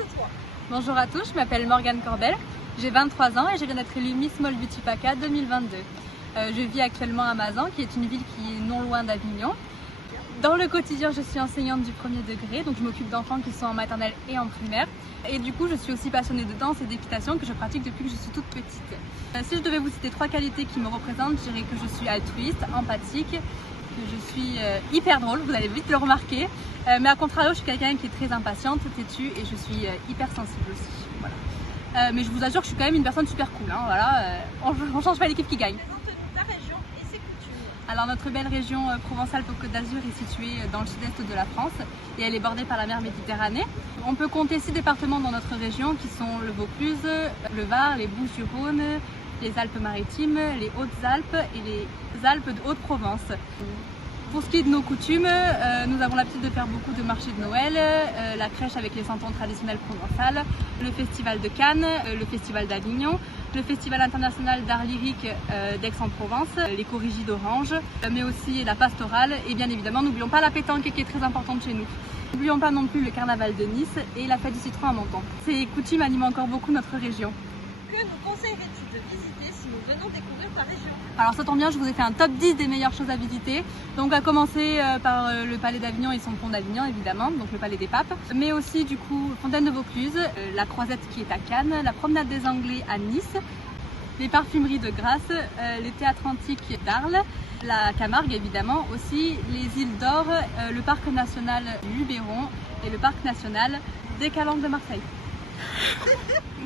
Présente-toi. Bonjour à tous, je m'appelle Morgane Corbel, j'ai 23 ans et je viens d'être élue Miss Small Beauty PACA 2022. Je vis actuellement à Mazan, qui est une ville qui est non loin d'Avignon. Dans le quotidien, je suis enseignante du premier degré, donc je m'occupe d'enfants qui sont en maternelle et en primaire. Et du coup, je suis aussi passionnée de danse et d'équitation que je pratique depuis que je suis toute petite. Si je devais vous citer 3 qualités qui me représentent, je dirais que je suis altruiste, empathique, que je suis hyper drôle, vous allez vite le remarquer. Mais à contrario, je suis quelqu'un qui est très impatiente, têtue et je suis hyper sensible aussi. Voilà. Mais je vous assure que je suis quand même une personne super cool. Hein, voilà. On change pas l'équipe qui gagne. Présente-nous ta région et ses coutumes. Alors notre belle région Provence-Alpes-Côte d'Azur est située dans le sud-est de la France et elle est bordée par la mer Méditerranée. On peut compter 6 départements dans notre région qui sont le Vaucluse, le Var, les Bouches-du-Rhône, les Alpes-Maritimes, les Hautes-Alpes et les Alpes de Haute-Provence. Pour ce qui est de nos coutumes, nous avons l'habitude de faire beaucoup de marchés de Noël, la crèche avec les santons traditionnels provençales, le festival de Cannes, le festival d'Avignon, le festival international d'art lyrique d'Aix-en-Provence, les corrigies d'Orange, mais aussi la pastorale et bien évidemment n'oublions pas la pétanque qui est très importante chez nous. N'oublions pas non plus le carnaval de Nice et la fête du citron à Menton. Ces coutumes animent encore beaucoup notre région. Que nous conseillerais-tu de visiter si nous venons découvrir ta région? Alors ça tombe bien, je vous ai fait un top 10 des meilleures choses à visiter. Donc à commencer par le palais d'Avignon et son pont d'Avignon évidemment, donc le palais des papes. Mais aussi du coup Fontaine de Vaucluse, la Croisette qui est à Cannes, la promenade des Anglais à Nice, les parfumeries de Grasse, le théâtre antique d'Arles, la Camargue évidemment, aussi les îles d'Or, le parc national du Luberon et le parc national des Calanques de Marseille.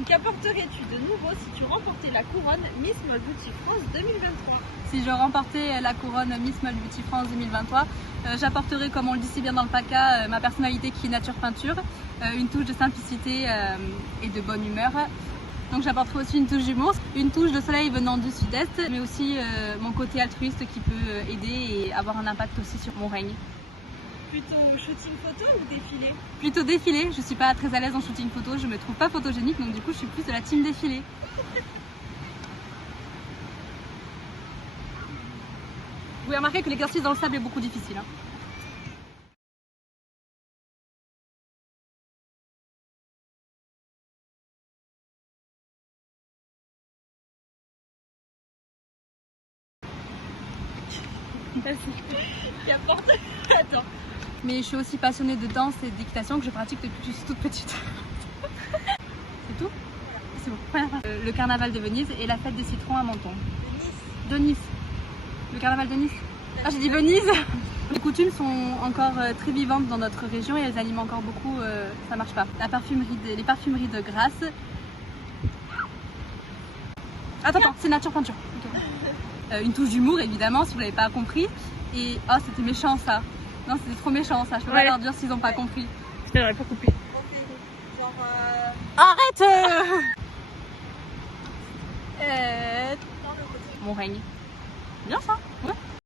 Qu'apporterais-tu de nouveau si tu remportais la couronne Miss Small Beauty France 2023? Si je remportais la couronne Miss Small Beauty France 2023, j'apporterais, comme on le dit si bien dans le PACA, ma personnalité qui est nature peinture, une touche de simplicité et de bonne humeur. Donc j'apporterai aussi une touche d'humour, une touche de soleil venant du sud-est, mais aussi mon côté altruiste qui peut aider et avoir un impact aussi sur mon règne. Plutôt shooting photo ou défilé? Plutôt défilé, je suis pas très à l'aise en shooting photo, je me trouve pas photogénique, donc du coup je suis plus de la team défilé. Vous pouvez remarquer que l'exercice dans le sable est beaucoup difficile. Hein. Qu'apporte... Attends. Mais je suis aussi passionnée de danse et d'équitation que je pratique depuis que je suis toute petite. C'est tout? C'est bon. Le carnaval de Venise et la fête des citrons à Menton. De Nice. De Nice. Le carnaval de Nice. Ah, j'ai dit Venise. Les coutumes sont encore très vivantes dans notre région et elles animent encore beaucoup, ça marche pas. Les parfumeries de Grasse. Attends, c'est nature peinture. Okay. Une touche d'humour évidemment si vous l'avez pas compris. Et oh c'était méchant ça. Non c'était trop méchant ça, je peux pas leur dire s'ils ont pas compris. Je n'aurais pas coupé. Ok, genre... Arrête Mon règne. Bien ça.